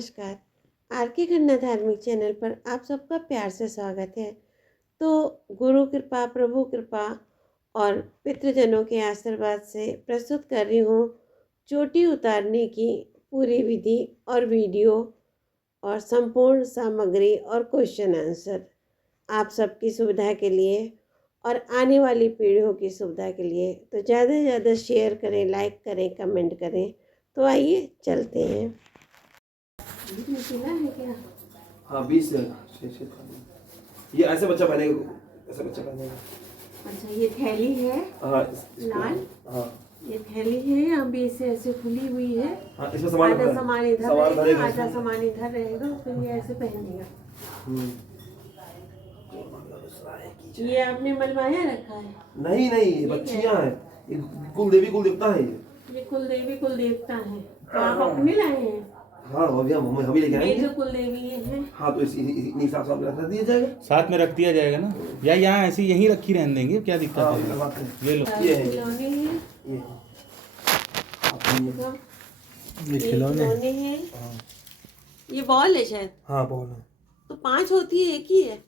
नमस्कार। आर के खन्ना धार्मिक चैनल पर आप सबका प्यार से स्वागत है। तो गुरु कृपा, प्रभु कृपा और पितृजनों के आशीर्वाद से प्रस्तुत कर रही हूँ चोटी उतारने की पूरी विधि और वीडियो और संपूर्ण सामग्री और क्वेश्चन आंसर आप सबकी सुविधा के लिए और आने वाली पीढ़ियों की सुविधा के लिए। तो ज़्यादा से ज़्यादा शेयर करें, लाइक करें, कमेंट करें। तो आइए चलते हैं। है क्या? हाँ 20 ये ऐसे बच्चा पहनेगा, ऐसे बच्चा पहनेगा। अच्छा, ये थैली है। हाँ लाल। हाँ ये थैली है, यहाँ भी से ऐसे खुली हुई है। हाँ, इसमें सामान आधा सामान इधर रहेगा, आधा इसमें। सामान इधर रहेगा, फिर ये ऐसे पहनेगा। ये आपने मनवाया रखा है? नहीं नहीं, ये बच्चियाँ हैं। ये कुल देवी कुल देवता है। ये कुल देवी कुल देवता है। तो आप अपने लाए हैं? हाँ अभी हम ही लेके आएंगे। ये जो कुल देवी है। हाँ तो इन्हीं साथ साथ रख दिया जाएगा, साथ में रख दिया जाएगा ना, या यहाँ ऐसी यहीं रखी रहने देंगे, क्या दिक्कत हाँ, है? ये लो, ये है, खिलौने हैं। ये खिलौने हैं। ये बॉल है शायद। हाँ बॉल है। तो 5 होती है, एक ही है?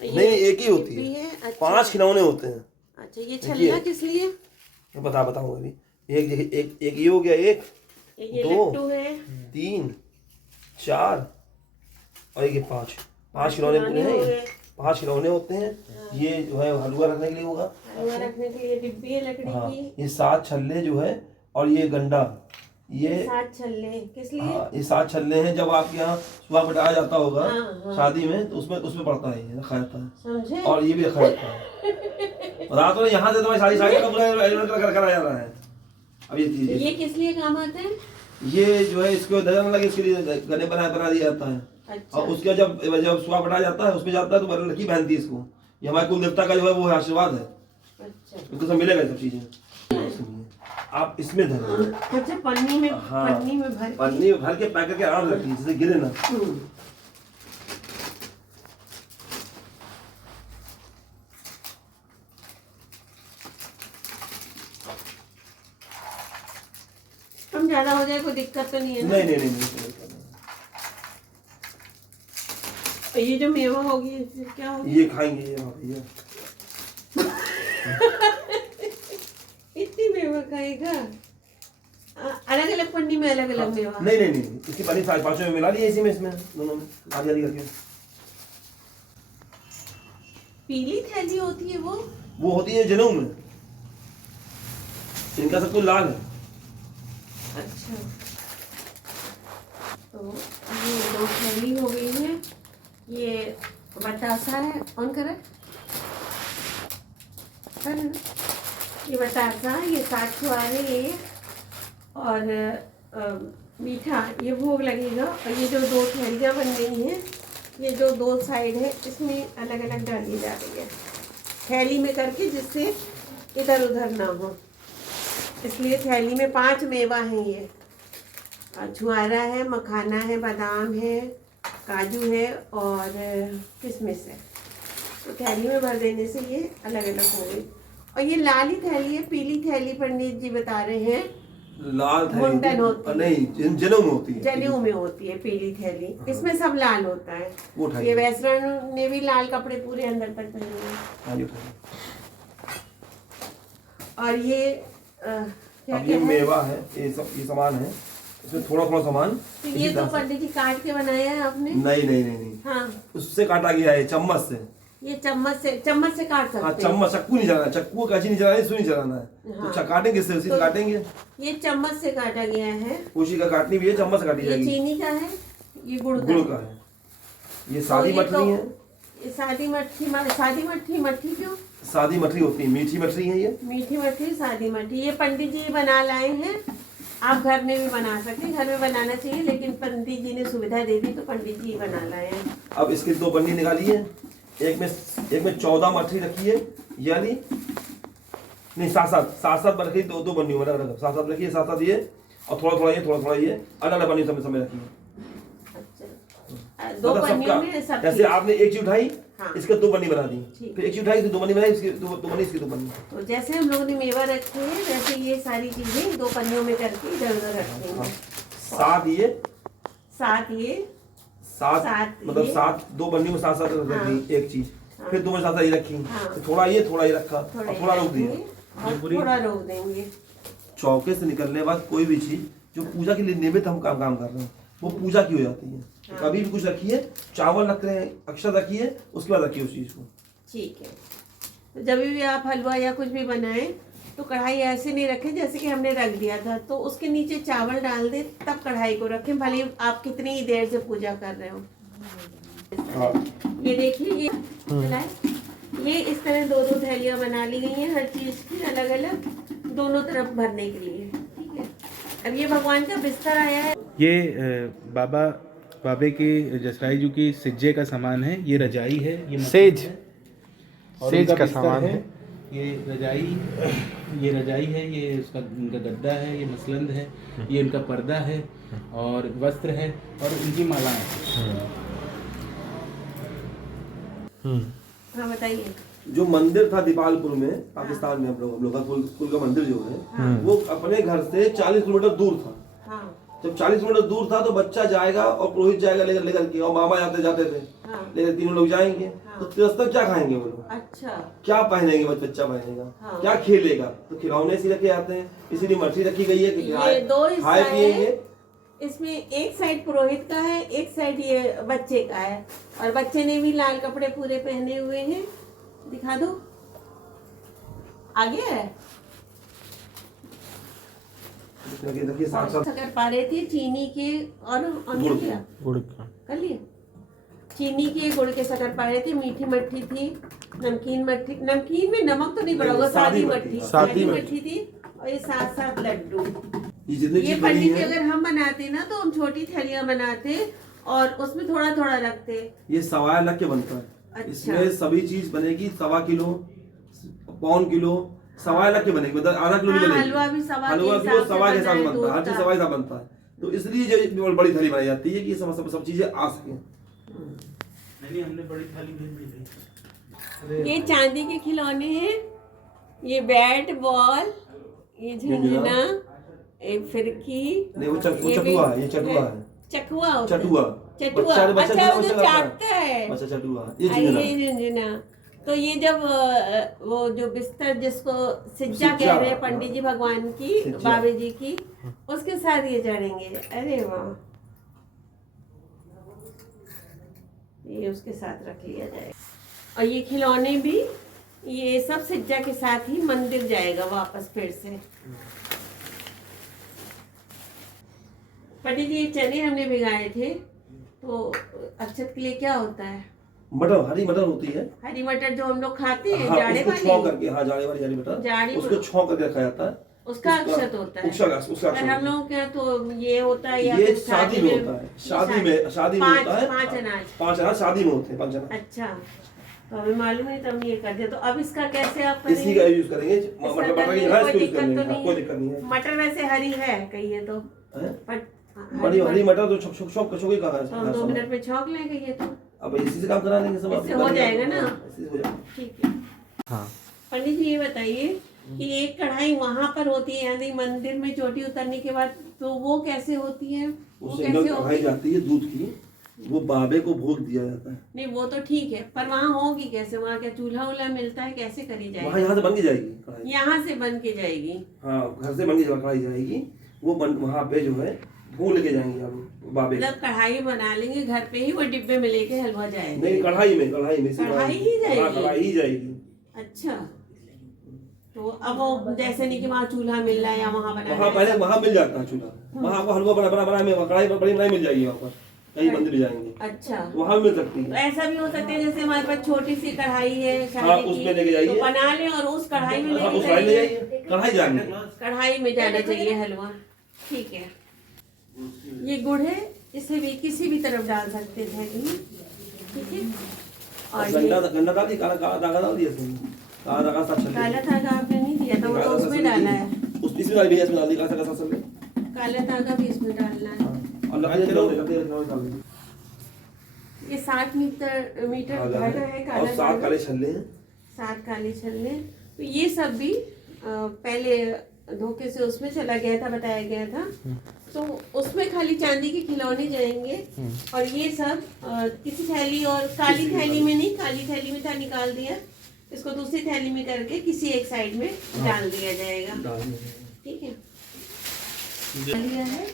नहीं एक ही होती है। अच्छा। 5 खिलौने होते हैं। अच्छा, ये छल्ला किस लिए? बताऊंगा अभी। एक ये हो गया, एक ये 2 लट्टू है, 3 4 और ये 5 खिलौने पूरे हैं। ये 5 खिलौने होते हैं। ये जो है हलवा रखने के लिए होगा, हलवा रखने के लिए डिब्बी है लकड़ी हाँ। की। ये 7 छल्ले जो है, और ये गंडा, ये 7 छल्ले किस लिए? हाँ, ये 7 छल्ले हैं। जब आपके यहाँ सुबह बिठाया जाता होगा हाँ। शादी में, तो उसमें पड़ता है, ये रखा जाता है। समझे? और ये भी रखा जाता है। बता तो यहाँ से तुम्हारी सारी का पूरा अरेंजमेंट करा जा रहा है। अब ये चीज, ये किस लिए काम आते हैं? ये जो है इसको नजर न लगे, इसके लिए गले बना दिया जाता है। अच्छा। और उसके जब सुबह बिठाया जाता है, उसमें जाता है तो लड़की पहनती है इसको। ये हमारे कुल देवता का जो है वो आशीर्वाद है। अच्छा, इनको सब मिलेगा, सब चीजें। आप इसमें धरें। अच्छा, पन्नी में। हाँ, पन्नी में भर के पैक करके आराम रखिए, जिससे गिरे ना। कम ज्यादा हो जाए कोई दिक्कत तो नहीं है ना? नहीं। ये जो मेवा होगी इससे क्या होगी? ये खाएंगे ये भैया। इतनी मेवा खाएगा? अलग अलग पन्नी में अलग अलग मेवा? नहीं, इसकी पन्नी 5 में मिला लिया, इसी में, इसमें दोनों में आधी आधी करके। पीली थैली होती है वो होती है जनेऊ में। इनका सब कुछ लाल है। अच्छा, तो ये 2 थैली हो गई है। ये बतासा है, ऑन करें। ये बतासा, ये 7 छुआरे, ये और मीठा, ये भोग लगेगा। और ये जो 2 थैलियाँ बन गई हैं, ये जो 2 साइड है, इसमें अलग अलग डाली जा रही है थैली में करके, जिससे इधर उधर ना हो। इसलिए थैली में 5 मेवा हैं। ये छुआरा है, मखाना है, बादाम है, काजू है और किशमिश है। तो थैली में भर देने से ये अलग अलग हो गई। और ये लाल ही थैली है, पीली थैली पंडित जी बता रहे हैं लाल मुंडन होती है। नहीं, जनेऊ में होती है। जनेऊ में होती है पीली थैली। इसमें सब लाल होता है। वो ये वैष्णव ने भी लाल कपड़े पूरे अंदर तक पहने हैं। और ये अब ये मेवा है, ये सामान है। इसमें थोड़ा सामान। तो ये तो पंडित जी काट के बनाया है आपने? नहीं। हाँ, उससे काटा गया है, चम्मच से। ये चम्मच से काट सकते हाँ, हैं। चम्मच, चक्कू नहीं चलाना, चक्कू कैची नहीं चलाना, नहीं चलाना है। हाँ। तो काटेंगे इससे, उसी से काटेंगे। ये चम्मच से काटा गया है। उसी का काटनी भी है, चम्मच से काटी ये जाएगी। चीनी का है, ये गुड़ का है। ये सादी मठरी है। ये सादी मट्ठी क्यों? सादी मठरी होती है, मीठी मठरी है ये। मीठी मट्ठी, सादी मट्ठी। ये पंडित जी बना लाए हैं। आप घर में भी बना सकते हैं, घर में बनाना चाहिए, लेकिन पंडित जी ने सुविधा दे दी तो पंडित जी बना लाए हैं। अब इसकी 2 पन्नी निकाली है। एक में 14 मठरी रखी है, यानी नहीं, सात रखी, 2 पन्नी में अलग 7 रखी है, 7 ये, और थोड़ा ये अलग अलग पन्नी समय रखी है। अच्छा, 2 पन्नियों में सब। जैसे आपने एक चीज उठाई, हाँ। इसके 2 पन्नी बना दी, फिर एक चीज उठाई, 2 पन्नी बनाई, इसकी 2 पन्नी, इसकी 2 पन्नी। तो जैसे हम लोगों ने मेवा रखे हैं, वैसे ये सारी चीजें 2 पन्नियों में करके इधर उधर रख देंगे। 7 ये सात ये सात सात मतलब ये। 7 2 बन्नी में 7 रख हाँ। दी एक चीज, हाँ। फिर 2 में 7 ये रखी, हाँ। फिर थोड़ा ये रखा और थोड़ा रोक दिया। और थोड़ा रोक देंगे। चौके से निकलने के बाद कोई भी चीज जो पूजा के लिए निमित्त हम काम कर रहे हैं वो पूजा की हो जाती है। तो कभी भी कुछ रखिए, चावल रख रहे हैं, अक्षर रखिए, उसके बाद रखिए उस चीज को। ठीक है। तो जब भी आप हलवा या कुछ भी बनाएं तो कढ़ाई ऐसे नहीं रखें जैसे कि हमने रख दिया था, तो उसके नीचे चावल डाल दें तब कढ़ाई को रखें, भले ही आप कितनी ही देर से पूजा कर रहे हो। हाँ। ये देखिए, ये इस तरह 2-2 थैलियाँ बना ली गई हैं हर चीज़ की अलग अलग, दोनों तरफ भरने के लिए। ठीक है। अब ये भगवान का बिस्तर आया है। ये बाबे के जसराई जी की सिज्जे का सामान है। ये रजाई है, ये मसलन सेज है, और सेज उनका का बिस्तर सामान है। है। ये रजाई है, ये उसका उनका गद्दा है, ये मसलंद है, ये उनका पर्दा है और वस्त्र है और उनकी मालाएं हैं। हाँ बताइए। जो मंदिर था दीपालपुर में, पाकिस्तान में, हम लोग का कुल का मंदिर जो है वो अपने घर से 40 किलोमीटर दूर था। हाँ। जब 40 किलोमीटर दूर था तो बच्चा जाएगा और पुरोहित जाएगा लेकर के, और मामा जाते थे हाँ। लेकर, तीनों लोग जाएंगे। हाँ। तो तीर्थस्थल क्या खाएंगे वो लोग, अच्छा। क्या पहनेंगे, बच्चा पहनेगा, हाँ। क्या खेलेगा, तो खिलौने से रखे जाते हैं, इसीलिए मछली रखी गई है कि ये 2 हिस्सा खाए है। पिएंगे। इसमें एक साइड पुरोहित का है, एक साइड ये बच्चे का है, और बच्चे ने भी लाल कपड़े पूरे पहने हुए हैं। दिखा दो, आगे है। देखिए साथ साथ शक्कर पा रहे थे चीनी के और गुड़ के। क्या गुड़ का कर लिया। चीनी के गुड़ के शक्कर पा रहे थे, मीठी मट्ठी थी, नमकीन में नमक तो नहीं पड़ा होगा, सादी मट्ठी थी, और ये 7-7 लड्डू। ये जितनी ये चीज बनी पंडित जी है अगर हम बनाते ना तो हम छोटी थैलियां बनाते और उसमें थोड़ा थोड़ा रखते। ये 1.25 लाख के बनता है। अच्छा। इसमें सभी चीज बनेगी 1.25 किलो, 1.25 किलो, 1.25 लाख के बनेगी, मतलब आधा किलो हाँ, बनेगी। हलवा भी सवा के हलवा किलो हिसाब से 1.25 के साथ बनना है, बनता है, हर चीज दूध 1.25 का बनता है। तो इसलिए जो बड़ी थाली बनाई जाती है कि सब चीजें आ सके। नहीं, हमने बड़ी थाली भेज दी। ये चांदी के खिलौने हैं, ये बैट बॉल, ये झुंझुना, ये फिरकी, नहीं वो ये चटुआ है, ये चटुआ है। चकुआ होता है। चटुआ चटुआ, बच्चा अच्छा वो बच्चा जो चाटता है। अच्छा चटुआ, ये हाँ, झुंझुना। ये झुंझुना। तो ये जब वो जो बिस्तर जिसको सिज्जा कह सिज्जा, रहे हैं पंडित जी भगवान की, सिज्जा। बाबे जी की, उसके साथ ये चढ़ेंगे। अरे वाह, ये उसके साथ रख लिया जाएगा। और ये खिलौने भी, ये सब सिज्जा के साथ ही मंदिर जाएगा वापस फिर से। पंडित जी ये चने हमने भिगाए थे, तो अक्षत के लिए क्या होता है? मटर, हरी मटर होती है। हरी मटर जो हम लोग खाते हैं, हाँ, जाड़े उसको छौंक वाली, करके, हाँ जाड़े वाली हरी मटर, जाड़ी उसको छौंक करके रखा जाता है। उसका अक्षत होता है। उसका पर हम अक्षत लोग क्या तो ये होता है, या ये फिर शादी में होता है, शादी में होता है। 5 अनाज। 5 अनाज शादी में होते हैं, 5 अनाज। अच्छा, तो हमें मालूम है, तो हम ये कर दिया। तो अब इसका कैसे आप इसी का यूज करेंगे, मटर करने की में जगह कोई इसको यूज दिक्कत करेंगे, तो नहीं कोई है? दिक्कत नहीं है। मटर वैसे हरी है कहिए तो, हैं? बट हरी मटर तो छोक ही कहा तो हम 2 है। मिनट में छौंक लें कहिए तो। अब इसी से काम करा लेंगे सब। इससे हो जाएगा ना? इसी से हो जाएगा। ठीक है। हाँ। पंडित जी ये बताइए कि एक कढ़ाई वहां पर होती है, यानी मंदिर में चोटी उतरने के बाद, तो वो कैसे होती है? वो उससे कैसे कढ़ाई होगी? जाती है दूध की, वो बाबे को भोग दिया जाता है। नहीं वो तो ठीक है, पर वहाँ होगी कैसे? वहाँ क्या चूल्हा उल्हा मिलता है? कैसे करी वहाँ जाएगी? यहाँ से बन के जाएगी कढ़ाई। यहाँ से बन के जाएगी। हाँ, घर से बन के कढ़ाई जाएगी, वो वहाँ पे जो है भून लेके जाएंगे आप बाबे। मतलब कढ़ाई बना लेंगे घर पे ही, वो डिब्बे में लेके हलवा जाएगा? नहीं, कढ़ाई में कढ़ाई ही जाएगी? हाँ, कढ़ाई ही जाएगी। अच्छा, तो अब वो जैसे नहीं कि वहाँ चूल्हा मिल रहा है या वहाँ बना वहाँ पहले वहाँ मिल जाता है चूल्हा, वहाँ आपको हलवा बना में कढ़ाई बड़ी बनाई मिल जाएगी वहाँ पर, कहीं मंदिर भी जाएंगे अच्छा, वहाँ मिल सकती तो है। ऐसा भी हो सकता है जैसे हमारे पास छोटी सी कढ़ाई है हाँ, शादी उसमें की, लेके जाइए। तो बना ले और उस कढ़ाई में हाँ, लेके उस कढ़ाई ले जाइए। जाइए, कढ़ाई जाएंगे। कढ़ाई में जाना चाहिए हलवा। ठीक है। ये गुड़ है, इसे भी किसी भी तरफ डाल सकते हैं। ठीक है। और ये गंदा डाल दिया, काला धागा डाल दिया इसमें, काला धागा साथ चल काला धागा आपने नहीं दिया था, वो तो उसमें डाला है। इसमें डाल दिया, इसमें डाल दिया, काला धागा साथ चल। काला धागा भी इसमें डालना है। और लकड़ी डाल दिया। ये 60 मीटर धागा है और काला 7 धागा, काले छल्ले हैं। 7 काले छल्ले। तो ये सब भी पहले धोखे से उसमें चला गया था, बताया गया था। तो उसमें खाली चांदी के खिलौने जाएंगे और ये सब किसी थैली, और काली थैली में नहीं, काली थैली में था, निकाल दिया, इसको दूसरी थैली में करके किसी एक साइड में डाल दिया जाएगा। ठीक है, लिया है।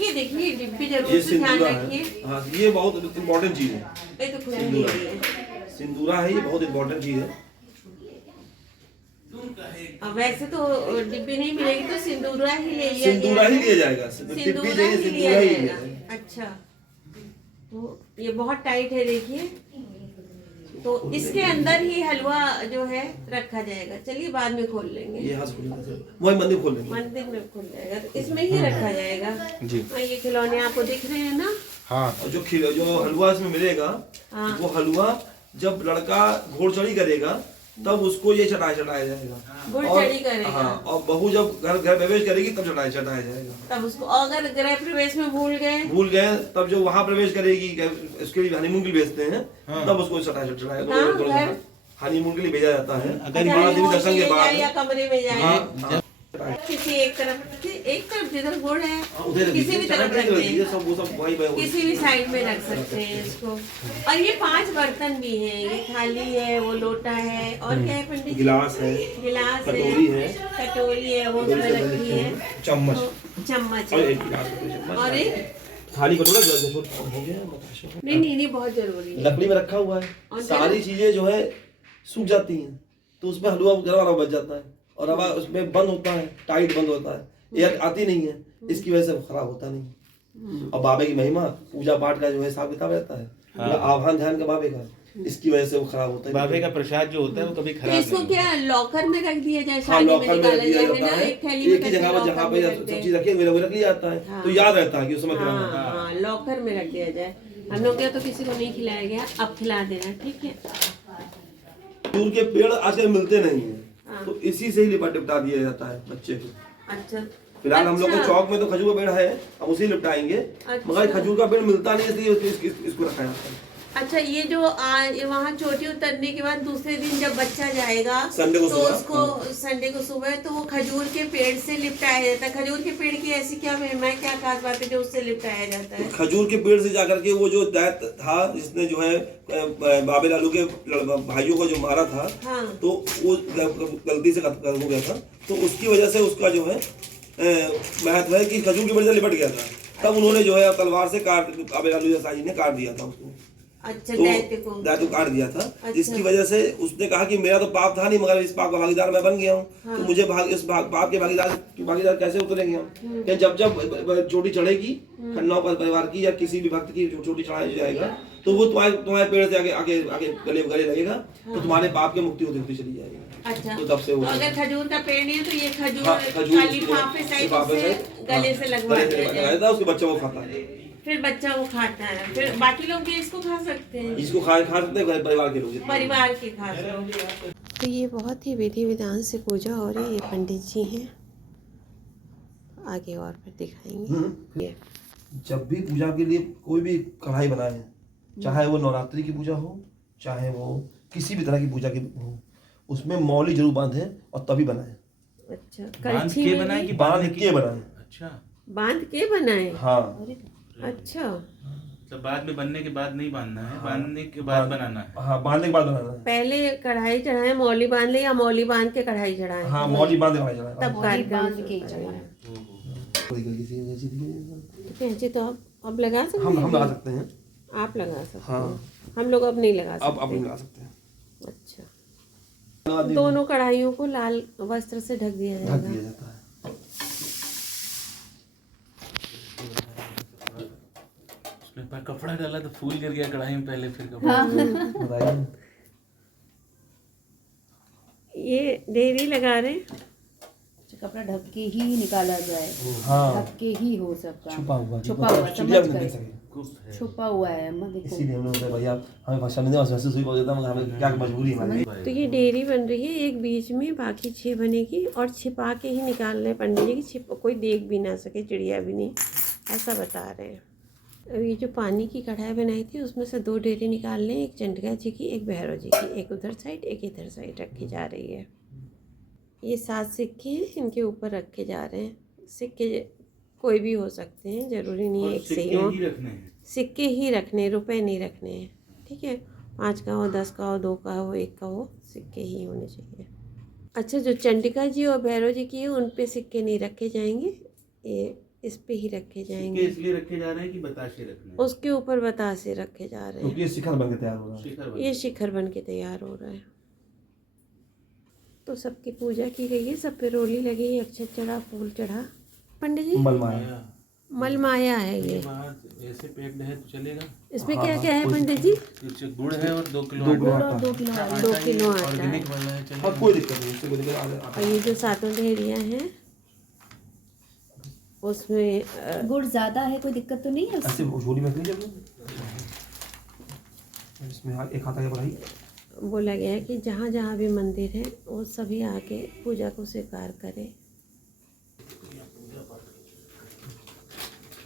ये देखिए डिब्बी जरूर से ध्यान रखिए। हाँ, ये बहुत इम्पोर्टेंट चीज है। ये तो खुद नहीं है, सिंदूरा है, ये बहुत इम्पोर्टेंट चीज है। वैसे तो डिब्बी नहीं मिलेगी तो सिंदूरा ही ले लिया, सिंदूरा ही लिया जाएगा, सिंदूरा ही लिया जाएगा। अच्छा, तो ये बहुत टाइट है देखिए। तो इसके अंदर ही हलवा जो है रखा जाएगा। चलिए बाद में खोल लेंगे, ये वही मंदिर खोल लेंगे, मंदिर में खोल जाएगा, तो इसमें ही रखा जाएगा जी। ये खिलौने आपको दिख रहे हैं ना। हाँ, और जो हलवा इसमें मिलेगा, हाँ। वो हलवा जब लड़का घोड़ चढ़ी करेगा तब उसको ये चढ़ाया जाएगा। घोड़ चढ़ी करेगा। हाँ, और बहू जब घर प्रवेश करेगी तब चढ़ाया जाएगा। तब उसको, अगर गृह प्रवेश में भूल गए तब जो वहाँ प्रवेश करेगी, उसके लिए हनीमून के लिए भेजते हैं, तब उसको चढ़ाया हनीमून के लिए भेजा जाता है। देवी दर्शन के बाद या कमरे में जाए, किसी एक तरफ जिधर घोड़ है किसी भी तरफ रख दें, किसी भी साइड में रख सकते हैं इसको। और ये 5 बर्तन भी हैं, ये थाली है, वो लोटा है, और क्या है पंडित? गिलास है, कटोरी है, वो उसमें रखी है, चम्मच और एक थाली कटोरा हो गया। नहीं बहुत जरूरी है। लकड़ी में रखा हुआ है, सारी चीजें जो है सूख जाती हैं, तो उसमें हलवा गरम बच जाता है, और हवा उसमें बंद होता है, टाइट बंद होता है, एयर आती नहीं है, इसकी वजह से खराब होता नहीं। और बाबे की महिमा, पूजा पाठ का जो है हिसाब किताब रहता है, आह्वान ध्यान का बाबे का, इसकी वजह से वो खराब होता है। बाबे का प्रसाद जो होता है वो कभी खराब इसको क्या लॉकर में रख दिया जाए? हाँ, लॉकर में रख दिया जाता है, एक ही जगह पर जहाँ पे सब चीज रखी है रख लिया जाता है, तो याद रहता है कि उस समय खिलाना है। लॉकर में रख दिया जाए। हम लोग क्या तो किसी को नहीं खिलाया गया, अब खिला देना, ठीक है। खजूर के पेड़ आजकल मिलते नहीं है, तो इसी से ही लिपटा दिया जाता है बच्चे को। अच्छा, फिलहाल हम लोग के चौक में तो खजूर का पेड़ है, हम उसी लिपटाएंगे, मगर खजूर का पेड़ मिलता नहीं, इसलिए इसको रखा जाता है। अच्छा, ये जो वहाँ चोटी उतरने के बाद दूसरे दिन जब बच्चा जाएगा संडे को तो उसको संडे को सुबह तो वो खजूर के पेड़ से लिपटाया जाता है। खजूर के पेड़ की ऐसी क्या महिमा है, क्या खास बात है जो उससे लिपटाया जाता है? खजूर के पेड़ से जाकर के वो जो दैत्य था जिसने जो है बाबे लालू के भाइयों को जो मारा था, हाँ। तो वो गलती से हो गया था, तो उसकी वजह से उसका जो है महत्व है कि खजूर के पेड़ से लिपट गया था, तब उन्होंने जो है तलवार से बाबे लालू जी ने काट दिया था उसको। अच्छा, तो दैत्य काट दिया था। अच्छा। जिसकी वजह से उसने कहा कि मेरा तो पाप था नहीं, मगर इस पाप का भागीदार मैं बन गया हूँ। हाँ। तो मुझे इस पाप के भागीदार कैसे उतरेंगे हम? कि जब चोटी चढ़ेगी खन्ना परिवार की या किसी भी भक्त की चोटी चढ़ाया जाएगा, तो वो तुम्हारे पेड़ से आगे गले लगेगा, तो तुम्हारे पाप की मुक्ति होती चली जाएगी। अच्छा, तो तब से वो अगर खजूर का पेड़ नहीं है तो ये खजूर खाली फाफे से गले से लगवा दिया जाता है, उसके बच्चा वो खाता है, फिर बच्चा वो खाता है, फिर बाकी लोग भी इसको खा सकते हैं, इसको खा सकते हैं परिवार के लोग, परिवार के खास लोग। तो ये बहुत ही विधि विधान से पूजा हो रही है। ये पंडित जी हैं, आगे और फिर दिखाएंगे। जब भी पूजा के लिए कोई भी कढ़ाई बनाए, चाहे वो नवरात्रि की पूजा हो, चाहे वो किसी भी तरह की पूजा की हो, उसमें मौली जरूर बांधे और तभी बनाए। अच्छा, बांध के बनाए कि बांध के बनाए? अच्छा, बांध के बनाए? हाँ। अच्छा, तो बाद में बनने के बाद नहीं बांधना है, बांधने के बाद बनाना है। हाँ, बांधने के बाद बनाना है। पहले कढ़ाई चढ़ाए, मौली बांध ले, या मौली बांध के कढ़ाई चढ़ाए? हाँ, मौली बांध के कढ़ाई चढ़ाए, तब बांध के चढ़ाए। कैंची तो आप लगा सकते हैं? हम लगा सकते हैं। आप लगा सकते हैं? हाँ। हम लोग अब नहीं लगा सकते। अब नहीं लगा सकते हैं। अच्छा, दोनों कढ़ाइयों को लाल वस्त्र से ढक दिया जाएगा। ढक दिया जाता है। उसमें पर कपड़ा डाला तो फूल गिर गया कढ़ाई में पहले, फिर कपड़ा। ये देरी लगा रहे, कपड़ा ढक के ही निकाला जाए। हाँ। ढक के ही हो सकता, छुपा हुआ समझ गए, छुपा हुआ है। इसीलिए हम लोग भैया हमें भाषा नहीं महसूस हुई बहुत, मगर हमें क्या मजबूरी हमारी। तो ये डेयरी बन रही है, एक बीच में, बाकी 6 बनेगी, और छिपा के ही निकाल रहे हैं पंडित जी की, कोई देख भी ना सके, चिड़िया भी नहीं, ऐसा बता रहे हैं। अब ये जो पानी की कढ़ाई बनाई थी उसमें से 2 डेयरी निकाल लें, एक चंडिका जी की, एक भैरव जी की, एक उधर साइड एक इधर साइड रखी जा रही है। ये 7 सिक्के हैं, इनके ऊपर रखे जा रहे हैं। सिक्के कोई भी हो सकते हैं, ज़रूरी नहीं है एक से ही हो। रखने हैं। सिक्के ही रखने, रुपए नहीं रखने हैं, ठीक है। 5 का हो, 10 का हो, 2 का हो, 1 का हो, सिक्के ही होने चाहिए। अच्छा, जो चंडिका जी और भैरव जी की है उन पे सिक्के नहीं रखे जाएंगे, ये इस पे ही रखे जाएंगे। इसलिए रखे जा रहे हैं कि बताशे रखने हैं। उसके ऊपर बतासे रखे जा रहे क्योंकि हैं। ये शिखर बन के तैयार हो रहा है। शिखर बन ये शिखर बन के तैयार हो रहा है। तो सबकी पूजा की गई है, सब पे रोली लगी है, अक्षत चढ़ा, फूल चढ़ा। पंडित जी, मलमाया। मलमाया है ये। ऐसे पैक्ड है तो चलेगा। इसमें क्या क्या है पंडित जी? कुछ गुड़ है और 2 किलो 2 किलो आटा। आटा। 2 किलो आटा है। ऑर्गेनिक वाला है, चलेगा। हाँ, कोई दिक्कत नहीं, इससे कोई दिक्कत नहीं। और ये जो सातों ढेरियाँ हैं उसमें गुड़ ज्यादा है, कोई दिक्कत तो नहीं है उससे? ऐसे झोली में रख लीजिए। इसमें एक हाथ आगे बढ़ाइए। बोला गया है कि जहाँ जहाँ भी मंदिर है वो सभी आके पूजा को स्वीकार करें।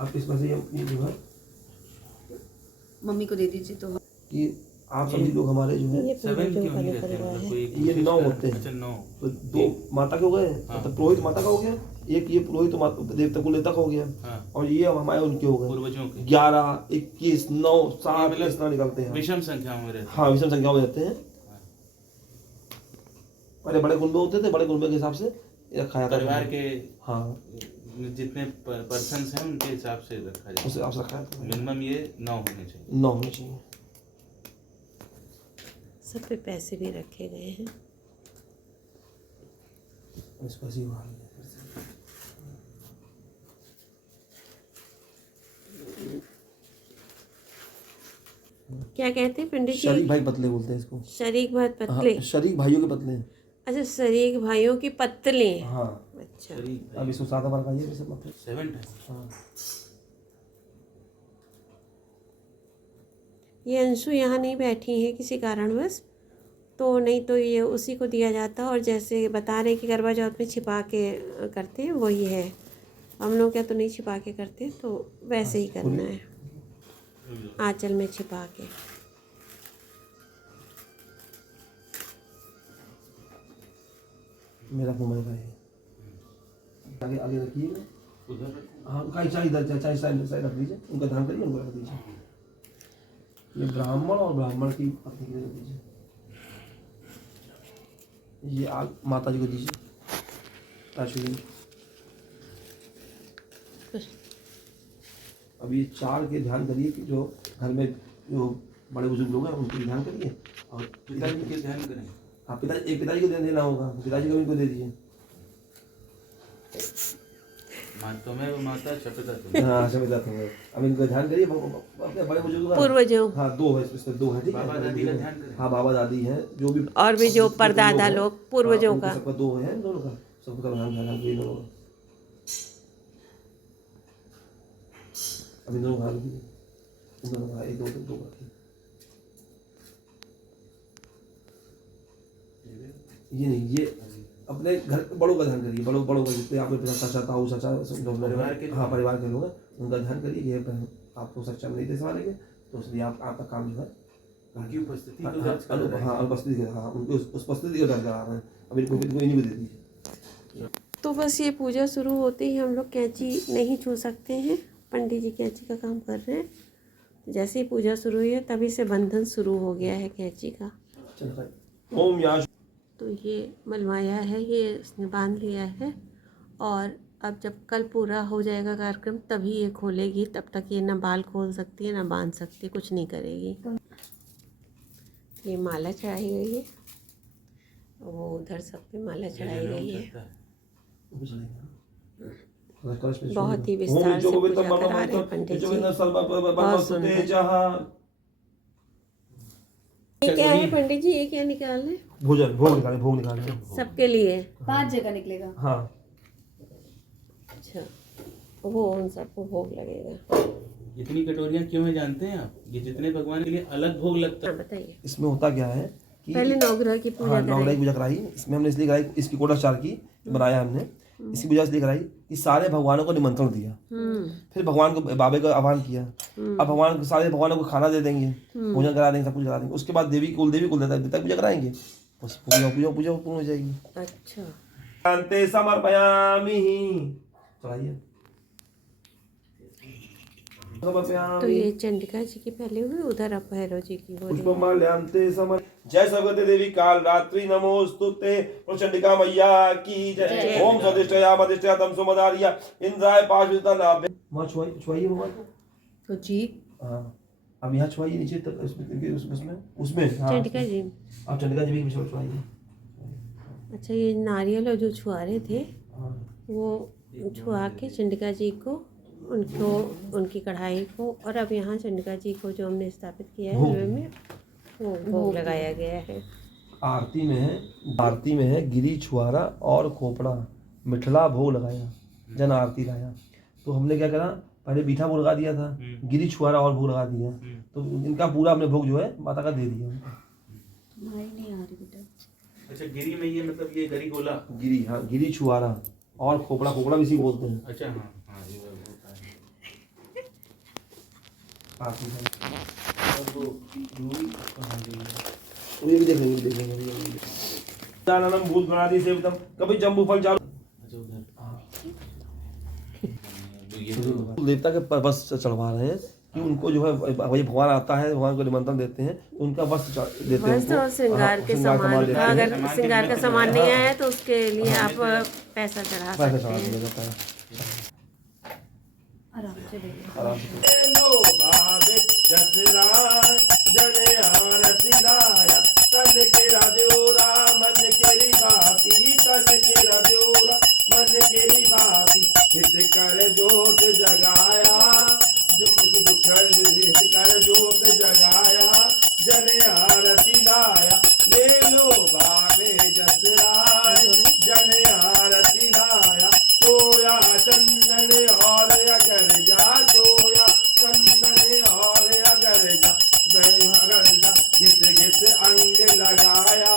आप इसमें से ये जो है मम्मी को दे दीजिए तो। कि आप सभी लोग हमारे जो है ये 7 पूर्वजों क्यों का नहीं निकल रहते रहा हैं? है। कोई एक ये 9 होते हैं। अच्छा 9। तो 2 माता के हो गए, मतलब पुरोहित माता का हो गया, एक ये पुरोहित देवता कुलदेवता का हो गया, हाँ। और ये हमारे उनके हो गए पूर्वजों के 11, 21, 9, 7 मतलब इस तरह निकलते हैं। विषम संख्या में रहते हैं। हाँ, विषम संख्या में रहते हैं। पहले बड़े कुंबे होते थे, बड़े कुंबे के हिसाब से ये रखा जाता था। परिवार के हाँ, जितने पर्सन्स हैं उनके हिसाब से रखा जाए। उस हिसाब से रखा जाता है। मिनिमम ये 9 होने चाहिए। 9 होने चाहिए। सब पे पैसे भी रखे गए हैं। इसको ऐसे ही उड़ा लीजिए। क्या कहते हैं पंडित शरीक जी? भाई पतले बोलते हैं इसको। शरीक बहुत पतले। हाँ, शरीक भाइयों के पतले हैं। अच्छा, शरीक भाइयों की पतले। हाँ, अच्छा, अब इसको 7 बार खाइए सब मतलब। 7 है। हाँ, ये अंशु यहाँ नहीं बैठी है किसी कारणवश, तो नहीं तो ये उसी को दिया जाता। और जैसे बता रहे कि करवा चौथ में छिपा के करते हैं वही है। हम लोग क्या तो नहीं छिपा के करते, तो वैसे ही करना है, आंचल में छिपा के। मेरा घुमाए का है। आगे आगे रखिए। उधर हाँ, उनका इधर चाहे साइड रख दीजिए, उनका ध्यान करिए, उनको रख दीजिए। ये ब्राह्मण और ब्राह्मण की पत्नी के लिए रख दीजिए। ये आग माता जी को दीजिए। ताशुरी। अब ये 4 के ध्यान करिए कि जो घर में जो बड़े बुजुर्ग लोग हैं उनको ध्यान करिए। और पिताजी के ध्यान करें। हाँ, पिताजी को देना होगा, पिताजी को इनको दे दीजिए। तुम्हें वो माता शपथा तुम्हें। हाँ, समझ जाते हैं। अब इनको ध्यान करिए, अपने बड़े बुजुर्ग का। पूर्वजों। हाँ, 2 है, इसमें 2 है, ठीक है। बाबा दादी का ध्यान करें। हाँ, बाबा दादी हैं जो भी, और भी जो परदादा लोग, पूर्वजों हाँ, का। सबका 2 है, दोनों का सबका ध्यान करिए, दोनों का। अभी दोनों का इन दोनों का 1 2 2 रखिए। ये नहीं, ये अपने घर बड़ों का ध्यान करिए। बड़ों का जितने आपके चाचा ताऊ चाचा परिवार के हाँ, परिवार के लोग हैं, उनका ध्यान करिए। ये आपको सक्षम नहीं दे संभालेंगे, तो इसलिए आपका काम जो है उनकी उपस्थिति को हाँ, दर्ज कर रहे हैं। हाँ, उपस्थिति हाँ, उनकी उपस्थिति को दर्ज करा रहे हैं। अब इनको इन्हीं को दे दीजिए। तो बस ये पूजा शुरू होते ही हम लोग कैंची नहीं छू सकते हैं। पंडित जी कैंची का काम कर रहे हैं। जैसे ही पूजा शुरू हुई है तभी से बंधन शुरू हो गया है कैंची का। ओम या तो ये मलमाया है, ये इसने बांध लिया है। और अब जब कल पूरा हो जाएगा कार्यक्रम तभी ये खोलेगी। तब तक ये ना बाल खोल सकती है ना बांध सकती है, कुछ नहीं करेगी। ये माला चढ़ाई गई है, वो उधर सब पे माला चढ़ाई गई है। बहुत ही विस्तार से पूजा करा रहे हैं पंडित जी, बहुत सुंदर। ये क्या है पंडित जी, ये क्या निकाल रहे हैं? भोग निकाले सबके लिए? 5 जगह निकलेगा। हाँ, अच्छा, वो उन सबको भोग लगेगा। इतनी कटोरियां क्यों है जानते हैं आप? ये जितने भगवान के लिए अलग भोग लगता है। हाँ, बताइए। इसमें होता क्या है कि पहले नवग्रह की पूजा हाँ, नवग्रह कराई। की पूजा कराई। इसमें हमने इसलिए कराई, इसकी कोटाचार की बनाया हमने, इसकी पूजा इसलिए कराई कि सारे भगवानों को निमंत्रण दिया। फिर भगवान को बाबे का आह्वान किया। अब भगवान सारे भगवानों को खाना दे देंगे, भोजन करा देंगे, सब कुछ करा देंगे। उसके बाद देवी कुल देवता की पूजा कराएंगे, बस पूजा पूर्ण हो जाएगी। अच्छा, अंते समर्पयामि। चलाइए। तो ये चंडिका जी की पहले हुई, उधर अब भैरव जी की हो रही है। पुष्पमाल्यान्ते समर। जय सरस्वती देवी काल रात्रि नमोस्तुते। और चंडिका मैया की जय। ओम स्वदिष्टया मदिष्टया तम सुमदारिया इंद्राय पाशुता लाभे। मां छुआइए भगवान को। तो जी हां अब यहाँ छुआइए नीचे तक उसमें हाँ, चंडिका जी। आप चंडिका जी भी छुआइए। अच्छा ये नारियल और जो छुआरे थे हाँ। वो छुआ के चंडिका जी को, उनको, उनकी कढ़ाई को, और अब यहाँ चंडिका जी को जो हमने स्थापित किया है हलवे में, वो भोग लगाया गया है। आरती में है गिरी छुआरा और खोपड़ा मिठला भोग लगाया, जन आरती लाया। तो हमने क्या करा, पहले मीठा भोग लगा दिया था, गिरी छुआरा और भोग लगा दिया, तो इनका पूरा हमने भोग जो है माता का दे दिया उनको। तुम्हारी नहीं आ रही बेटा। अच्छा गिरी में ये मतलब ये गरी गोला। गिरी, हाँ गिरी छुआरा और खोपड़ा, खोपड़ा भी इसी बोलते हैं। अच्छा हाँ हाँ ये होता है। आरती में। और वो दूरी कहाँ गई है? ये भी देखेंगे। दानम भूत गणादि सेवितम, कभी जम्बू फल चालू। अच्छा उधर तो ये तो देवता के वस्त्र चढ़वा रहे हैं कि उनको जो है वही भगवान आता है, भगवान को निमंत्रण देते हैं तो उनका वस्त्र देते हैं। वस्त्र और श्रृंगार के सामान, अगर श्रृंगार का सामान नहीं आया है तो उसके लिए आप पैसा चढ़ा पैसा सकते चढ़ा हैं। दिया जाता है। आराम से बेटा। आराम से। लो बाबे जसराय जने आरती लाया, तन के राजोरा मन केरी बाती, तन के राजोरा मन केरी बाती, हित कर जोत जगाया, दुख हित कर जोत जगाया, जने आरती लाया, ले लो बाबे जसराय जने आरती लाया, सोया चंदन और अगर जा, सोया चंदन और अगर जा, घिस घिस अंग लगाया,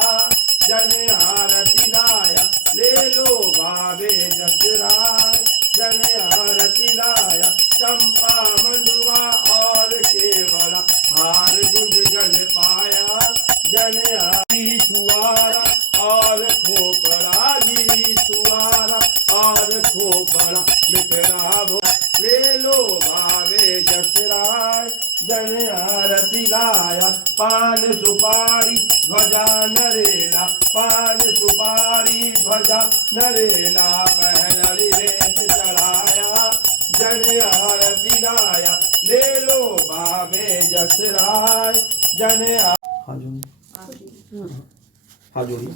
जन आरती लाया, ले लो बाबे जसराय जन आरती लाया, चंपा मंडुआ और केवड़ा हार गुंज गल पाया, जन आरती छुआरा और खोपड़ा, गिरी छुआरा और खोपड़ा मिठरा भो, ले लो बाबे जसराय जन आरती लाया, पान सुपारी ध्वजा नरेला, पान सुपारी ध्वजा नरेला, पहलड़ी रेत चढ़ाया, जन आरती लाया, ले लो बाबे जसराय जन। हाथ जोड़िए।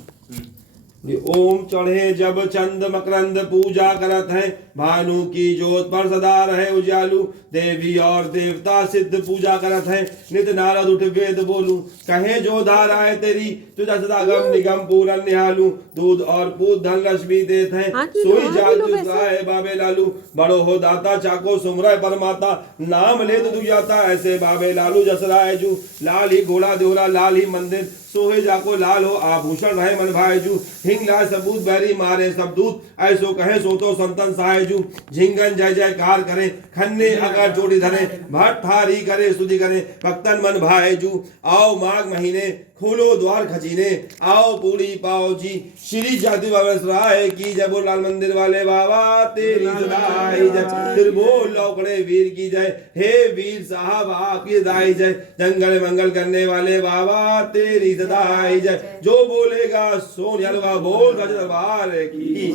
ओम चढ़े जब चंद मकरंद पूजा करत है, भानु की जोत पर सदा रहे उजालू, देवी और देवता सिद्ध पूजा करत है, नित नारद उठ वेद बोलू, कहे जो धाराए तेरी तुझा सदा गम निगम पूरन निहालू, दूध और पूत धन लक्ष्मी देत है, सोई जाग जुगाए बाबे लालू, बड़ो हो दाता चाको सुमराय परमाता, नाम ले तो जाता ऐसे बाबे लालू जसराय जू, लाल ही घोड़ा दोहरा लाल ही मंदिर, सोहे जाको लाल हो आभूषण रहे मन भाईजू, हिंग लाल सबूत बैरी मारे सब दूत, ऐसो कहे सो तो संतन सहायजू, झिंगन जय जयकार करे खन्ने अगर चोटी धरे, भट्ठारी करे स्तुति करे भक्तन मन भाईजू, आओ माघ महीने खोलो द्वार खजीने, आओ पूरी पाओ जी, श्री जाति राय की जय, बोल लाल मंदिर वाले बाबा तेरी सदाई जय, फिर बोल लौकड़े वीर की जय, हे वीर साहब आपकी सदाई जय, जंगल मंगल करने वाले बाबा तेरी सदाई जय, जो बोलेगा सोन हलवा बोल गज दरबार की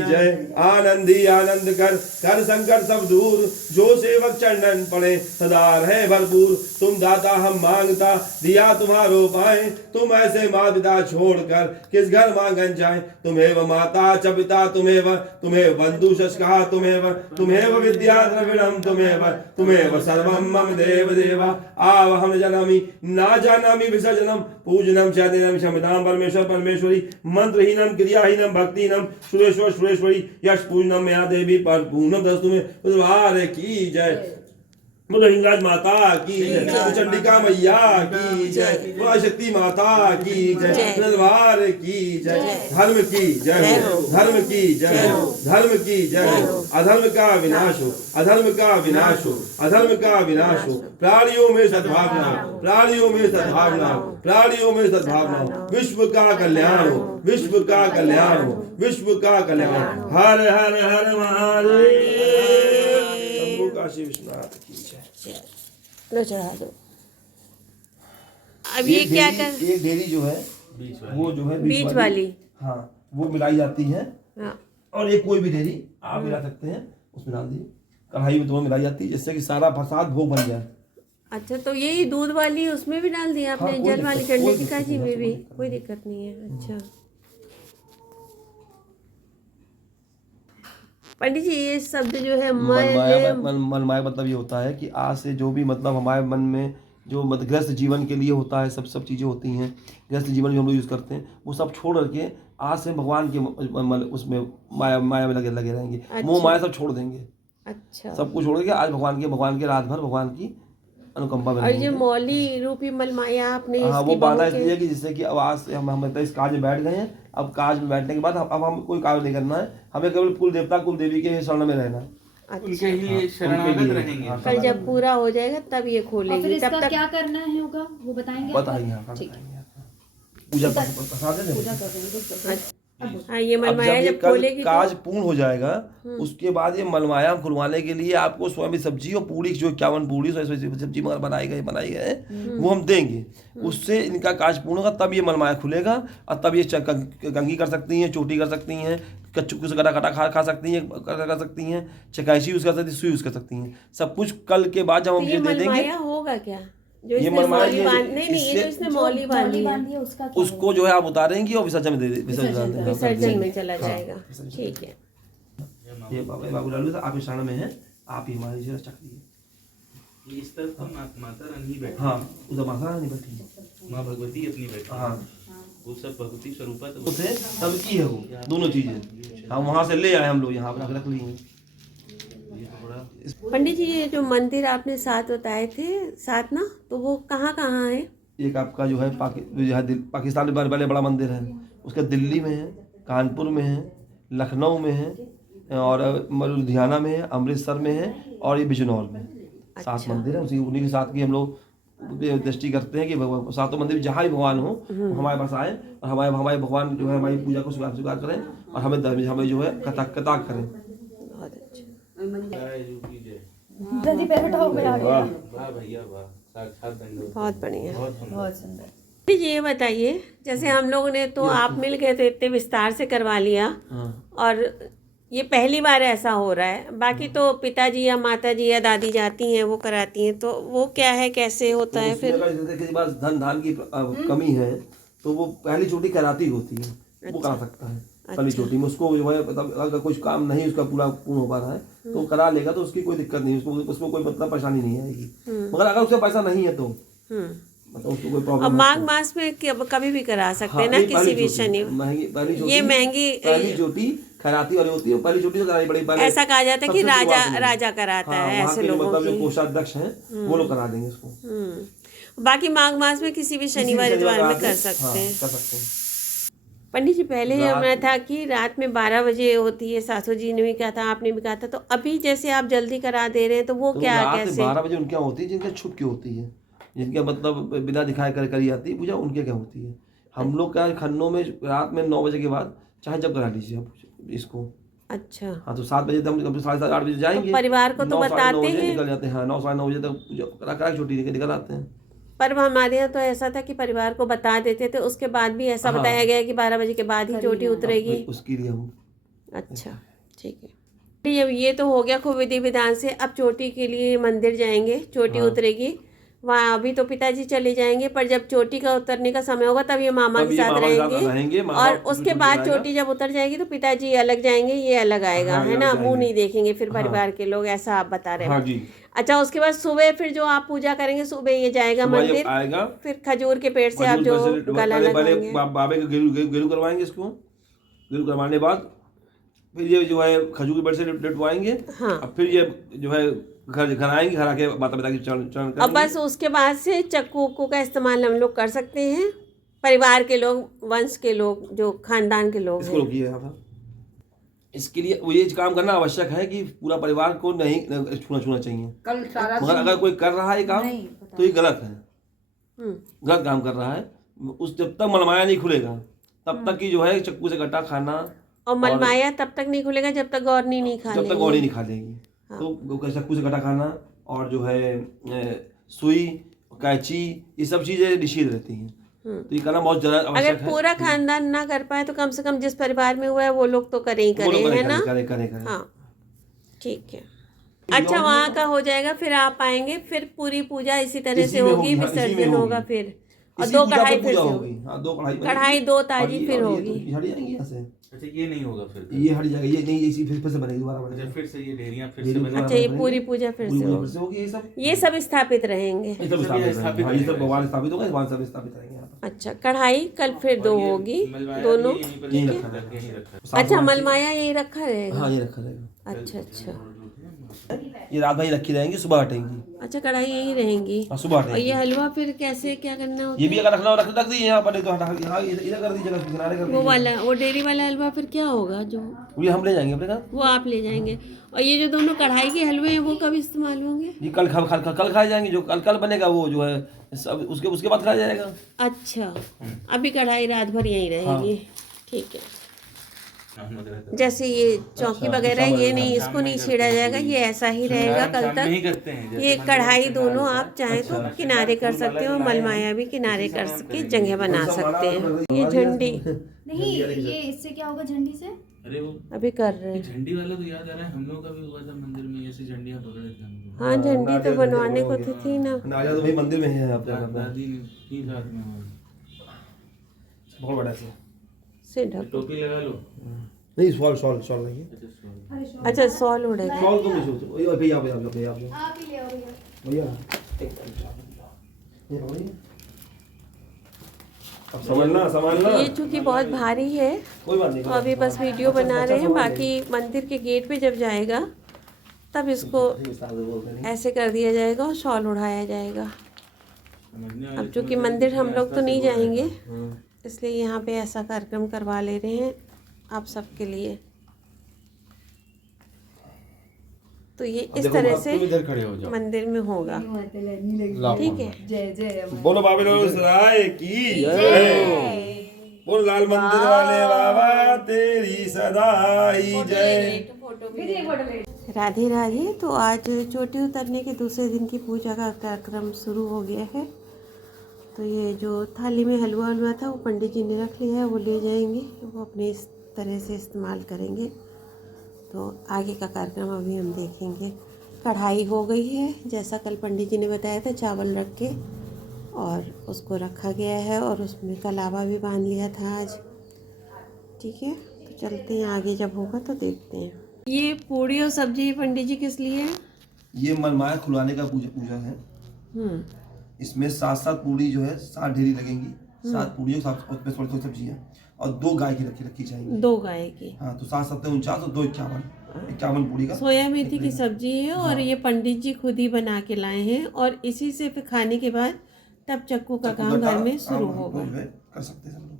जय, आनंदी आनंद कर कर संकट सब दूर, जो सेवक चंदन पड़े सदा रहे भरपूर, तुम दाता हम मांगता दिया तुम्हारो पाए, तुम ऐसे माँ पिता छोड़कर किस घर मांगन जाए, तुम्हें व माता च पिता तुम्हें बंधु शस्का तुम्हें विद्या द्रविणम तुम्हें सर्वम मम देव देवा, आव हम जनामि ना जानामि विसर्जनम, पूजनम चादिनम क्षमताम परमेश्वर परमेश्वरी, मंत्रहीनम क्रियाहीनम भक्तिहीनम सुरेश्वर सुरेश्वरी, यश पूजनम मया देवी पर पूर्णम दस्तु में उद्धार की जय। बोलो हिंगराज माता की जय, चंडिका मैया की जय, बोलो शक्ति माता की जय, तलवार की जय, धर्म की जय हो, धर्म की जय हो, धर्म की जय हो, अधर्म का विनाश हो, अधर्म का विनाश हो, अधर्म का विनाश हो, प्राणियों में सद्भावना हो, प्राणियों में सद्भावना हो, प्राणियों में सद्भावना हो, विश्व का कल्याण हो, विश्व का कल्याण हो, विश्व का कल्याण। हर हर हर महादेव। शंभू काशी विश्वनाथ की जय। लो चढ़ा दो। अब ये क्या कर, एक डेरी जो है वो जो है बीच वाली, हाँ वो मिलाई जाती है। हाँ और एक कोई भी डेरी आप मिला सकते हैं, उसमें डाल दी कढ़ाई में, दोनों मिलाई जाती है जिससे कि सारा प्रसाद भोग बन जाए। अच्छा, तो यही दूध वाली उसमें भी डाल दिया आपने? हाँ, कोई जल वाली दिक्कत- कोई चंडिका दिक्कत जी नहीं, में भी कोई दिक्कत कोई दिक्कत नहीं है। अच्छा पंडित जी, ये शब्द जो है मनमाया मतलब ये होता है कि आज से जो भी मतलब हमारे मन में जो गृहस्थ जीवन के लिए होता है, सब चीज़ें होती हैं गृहस्थ जीवन जो हम लोग यूज़ करते हैं, वो सब छोड़ करके आज से भगवान के उसमें माया में लगे रहेंगे। मोह माया सब छोड़ देंगे, अच्छा, सब कुछ छोड़ के आज भगवान के रात भर भगवान की अनुकंपा में और ये रहेंगे। मौली रूपी मलमाया आपने हाँ, इसकी वो बांधा बहू के- इसलिए कि जिससे कि अब आज से हम इस काज में बैठ गए हैं। अब काज में बैठने के बाद अब हम कोई कार्य नहीं करना है, हमें केवल कुल देवता कुल देवी के शरण में रहना है। उनके ही शरणागत रहेंगे। कल जब पूरा हो जाएगा तब ये और फिर खोलेगी, इसका तब तक क्या करना है होगा वो बताएंगे? बताइए हाँ, पूजा प्रसाद है। पूजा कर रहे हैं। हाँ, ये अब मलमाया जब ये जब कल खोलेगी काज तो पूर्ण हो जाएगा, उसके बाद ये मलमाया खुलवाने के लिए आपको स्वयं सब्जी और पूड़ी, जो 51 पूड़ी सब्जी मगर बनाई गए वो हम देंगे। उससे इनका काज पूर्ण होगा, तब ये मलमाया खुलेगा और तब ये कंघी कर सकती हैं, चोटी कर सकती हैं, कच्चू से कटा खा सकती हैं, कर सकती हैं, चकाइशी यूज़ कर सकती हैं, सुई यूज़ कर सकती हैं। सब कुछ कल के बाद जब हम ये ये दे देंगे। मलमाया होगा क्या? जो ये इसने मलमाया मौली बांध, नहीं नहीं, ये जो इसने मौली बांधी है है उसका क्या उसको जो है आप उतारेंगे और विसर्जन में विसर्जन में चला जाएगा। ठीक है। ये बाबू लालू साहब आपके शरण में है, आप ही हमारी जो रक्षा करिए। इस तरफ तो माता रानी बैठी, हाँ उधर माता रानी बैठी है, माँ भगवती अपनी बैठी। हाँ वो सब भगवती स्वरूपा तो उसे तब की है वो दोनों चीजें हम वहाँ से ले आए, हम लोग यहाँ पर रख लिए। पंडित जी, ये जो मंदिर आपने 7 बताए थे, 7 ना, तो वो कहाँ कहाँ है? एक आपका जो है पाकिस्तान में बड़े बड़ा मंदिर है, उसका दिल्ली में है, कानपुर में है, लखनऊ में है, और लुधियाना में है, अमृतसर में है, और ये बिजनौर में। 7 मंदिर है, उन्हीं के साथ की हम लोग दृष्टि करते हैं कि 7 मंदिर जहाँ भी भगवान हो हमारे पास आए और हमारे भगवान जो है हमारी पूजा को स्वीकार करें और हमें जो है कटाक्ष करें। बहुत अच्छा। वाह भैया वाह, साक्षात दंडवत। बहुत बढ़िया। बहुत सुंदर। पंडित जी, ये बताइए, जैसे हम लोगों ने तो आप मिल गए तो इतने विस्तार से करवा लिया, और ये पहली बार ऐसा हो रहा है, बाकी तो पिताजी या माताजी या दादी जाती हैं वो कराती हैं, तो वो क्या है, कैसे होता है फिर? अगर जैसे किसी पास धान की कमी है तो वो पहली चोटी कराती होती है, वो करा सकता है पहली चोटी में। उसको जो है मतलब अगर कुछ काम नहीं उसका पूर्ण हो पा रहा है तो करा लेगा, तो उसकी कोई दिक्कत नहीं, उसको कोई मतलब परेशानी नहीं आएगी। मगर अगर उसका पैसा नहीं है तो मतलब उसको कोई और प्रॉब्लम। माघ मास में कभी भी करा सकते हैं ना, किसी भी शनि। ये महंगी पहली चोटी खैराती वाली होती है, पहली चोटी तो करानी पड़ेगी पहले। ऐसा कहा जाता है कि राजा कराता है, ऐसे लोगों मतलब जो की। कोषाध्यक्ष हैं वो लोग करा देंगे इसको। बाकी माघ मास में किसी भी शनिवार इतवार में कर सकते हैं। कर सकते हैं। पंडित जी, पहले हमारा था कि रात में 12 बजे होती है, सासू जी ने भी कहा था, आपने भी कहा था, तो अभी जैसे आप जल्दी करा दे रहे हैं तो वो तो क्या, रात कैसे? 12 बजे उनके यहाँ होती है जिनका छुप के होती है, जिनके मतलब बिना दिखाए करी जाती है पूजा, उनके क्या होती है। हम लोग क्या खन्नों में रात में 9 बजे के बाद चाहे जब करा लीजिए आप इसको। अच्छा, हाँ तो 7 बजे तक हम 7:30 8 बजे जाएंगे, तो परिवार को तो 9 साढ़े 9 बताते बजे हैं। निकल जाते हैं। हाँ 9 साढ़े 9 बजे तक पूजा करा छुट्टी निकल आते हैं। पर हमारे यहाँ तो ऐसा था कि परिवार को बता देते थे, उसके बाद भी ऐसा बताया गया कि 12 बजे के बाद ही चोटी उतरेगी। उसके लिए हम अच्छा, ठीक है। ये तो हो गया खूब विधि विधान से। अब चोटी के लिए मंदिर जाएंगे, चोटी उतरेगी वहाँ। अभी तो पिताजी चले जाएंगे, पर जब चोटी का उतरने का समय होगा तब ये मामा के साथ रहेंगे, और उसके बाद चोटी जब उतर जाएगी तो पिताजी अलग जाएंगे, ये अलग आएगा, है ना, मुंह नहीं देखेंगे फिर परिवार के लोग, ऐसा आप बता रहे हैं। अच्छा, उसके बाद सुबह फिर जो आप पूजा करेंगे, सुबह ये जाएगा मंदिर आएगा, फिर खजूर के पेड़ से आप जो गला लगाएंगे, बाबे के गेरू करवाएंगे। इसको गेरू करवाने के बाद फिर ये जो है खजूर के पेड़ से लिटवाएंगे। हाँ। अब फिर ये जो है घर आएंगे, घर आके माता पिता की चरण अब करेंगे। बस उसके बाद से चक्कू उक्कू का इस्तेमाल हम लोग कर सकते हैं, परिवार के लोग, वंश के लोग, जो खानदान के लोग इसको हैं। रोकिए यहाँ पर। इसके लिए ये काम करना आवश्यक है कि पूरा परिवार को नहीं छूना चाहिए। कल सारा मगर अगर कोई कर रहा है ये काम नहीं पता। तो ये गलत है, हम्म। गलत काम कर रहा है। उस जब तक मलमाया नहीं खुलेगा तब तक की जो है चक्कू से गट्टा खाना, और मलमाया तब तक नहीं खुलेगा जब तक गौरनी नहीं खा जब तक लेंगे। गौरी नहीं खा लेगी। हाँ। तो चक्कू से गट्टा खाना और जो है सुई, कैंची, ये सब चीजें निषिद्ध रहती हैं। तो ये करना बहुत ज्यादा अगर आवश्यक है। पूरा खानदान ना कर पाए तो कम से कम जिस परिवार में हुआ है वो लोग तो करें ही वो लोग करें, है ना। करें। हाँ, ठीक है। अच्छा, वहाँ का हो जाएगा, फिर आप आएंगे, फिर पूरी पूजा इसी तरह इसी से में होगी, होगी, हाँ, इसी में विसर्जन होगी। होगा फिर, और इसी 2 पूजा कढ़ाई पर फिर पूजा से होगी। हाँ, 2 कढ़ाई बनेगी। कढ़ाई 2 ताजी और ये- फिर और ये होगी। तो हट जाएंगी यहाँ से, अच्छा ये नहीं होगा फिर? ये हट जाएगा, ये नहीं, इसी फिर से बनेगी, दोबारा अच्छा बनेगी। फिर से ये ढेरियाँ फिर ये से दोबारा बने। अच्छा, ये बनेगी। पूरी पूजा फिर पूरी से पूजा होगी। फिर से होगी। ये सब स्थापित रहेंगे। ये सब सभी स्थापित स्थापित रहेंगे। हाँ, ये सब रहेंगे। भगवान स्थापित होगा, भगवान सब स्थापित रहेंगे यहाँ पर। अच्छा, कढ़ाई कल फिर 2 और ये होगी, मलमाया दोनों। भी यहीं पर यहीं रखा रखा है, यहीं रखा है। साफ अच्छा, होना चाहिए। मलमाया यही रखा रहेगा। हाँ, ये रखा रहेगा। अच्छा अच्छा ये रात भर ही रखी रहेंगी, सुबह हटेंगी। अच्छा, कढ़ाई यही रहेंगी। हाँ, सुबह और हटेंगी। ये हलवा फिर कैसे क्या करना होता ये है? भी अगर रखना हो रख दीजिए यहाँ पर, नहीं तो हटा यहाँ इधर कर दीजिएगा, किनारे कर वो दीजिए। वाला, वो डेयरी वाला हलवा फिर क्या होगा जो ये हम ले जाएंगे अपने साथ। वो आप ले जाएंगे? और ये जो दोनों कढ़ाई के हलवे हैं वो कब इस्तेमाल होंगे? ये कल खाए जाएंगे, जो कल बनेगा वो जो है सब उसके बाद खाया जाएगा। अच्छा, अभी कढ़ाई रात भर यहीं रहेगी। ठीक है। जैसे ये चौकी वगैरह ये नहीं, इसको नहीं छेड़ा जाएगा, ये ऐसा ही रहेगा कल नहीं तक। करते हैं जैसे ये मंदिर कढ़ाई में दोनों आप चाहें तो किनारे कर सकते हो, मलमाया भी किनारे कर के जगह बना सकते हैं। ये झंडी नहीं, ये इससे क्या होगा झंडी से? अरे वो अभी कर रहे हैं। झंडी वाला तो याद आ रहा है, हम लोग का भी हुआ था मंदिर में, ऐसे झंडियाँ पकड़े थे हम लोग। हाँ, झंडी तो बनवाने को थी ना। नारियल तो भाई मंदिर में है आपके दादी ने की साथ में हुआ। बहुत बड़ा से ढक। टोपी लगा लो। नहीं, शॉल नहीं है। अच्छा sorry। अच्छा, सॉल उड़ेगा। शॉल तो नहीं सोचो। ये भैया आप ही ले आओ भैया। भैया एक ये पकड़िए। अब संभालना ये चूंकि बहुत भारी है कोई बात नहीं। तो अभी बस वीडियो बना रहे हैं, बाकी मंदिर के गेट पे जब जाएगा तब इसको ऐसे कर दिया जाएगा और शॉल उड़ाया जाएगा। अब चूंकि मंदिर हम लोग तो नहीं जाएंगे, इसलिए यहाँ पे ऐसा कार्यक्रम करवा ले रहे हैं आप सबके लिए। तो ये इस तरह से इधर खड़े हो जाओ। मंदिर में होगा। ठीक है। जय जय। बोलो बाबे सराय की जय। बोलो लाल मंदिर वाले बाबा तेरी सदाई जय। राधे राधे। तो आज चोटी उतरने के दूसरे दिन की पूजा का कार्यक्रम शुरू हो गया है। तो ये जो थाली में हलवा था वो पंडित जी ने रख लिया है, वो ले जाएंगे, वो अपने इस तरह से इस्तेमाल करेंगे। तो आगे का कार्यक्रम अभी हम देखेंगे। कढ़ाई हो गई है, जैसा कल पंडित जी ने बताया था, चावल रख के और उसको रखा गया है, और उसमें कलावा भी बांध लिया था आज। ठीक है, तो चलते हैं आगे, जब होगा तो देखते हैं। ये पूड़ी और सब्जी पंडित जी किस लिए है? ये मलमाया खुलवाने का पूजा है। इसमें 7 पूड़ी जो है 7 ढेरी लगेंगी, 7 पूड़ियों 7 उसमें थोड़ी सब्जियाँ और 2 गाय की रखी जाएंगी। 2 गाय की। हाँ, तो 7 7 49 और 2 51 पूड़ी का। सोया मेथी की सब्जी है, और ये पंडित जी खुद ही बना के लाए हैं, और इसी से फिर खाने के बाद तब चक्कू का काम घर में शुरू होगा। कर सकते हैं सब लोग।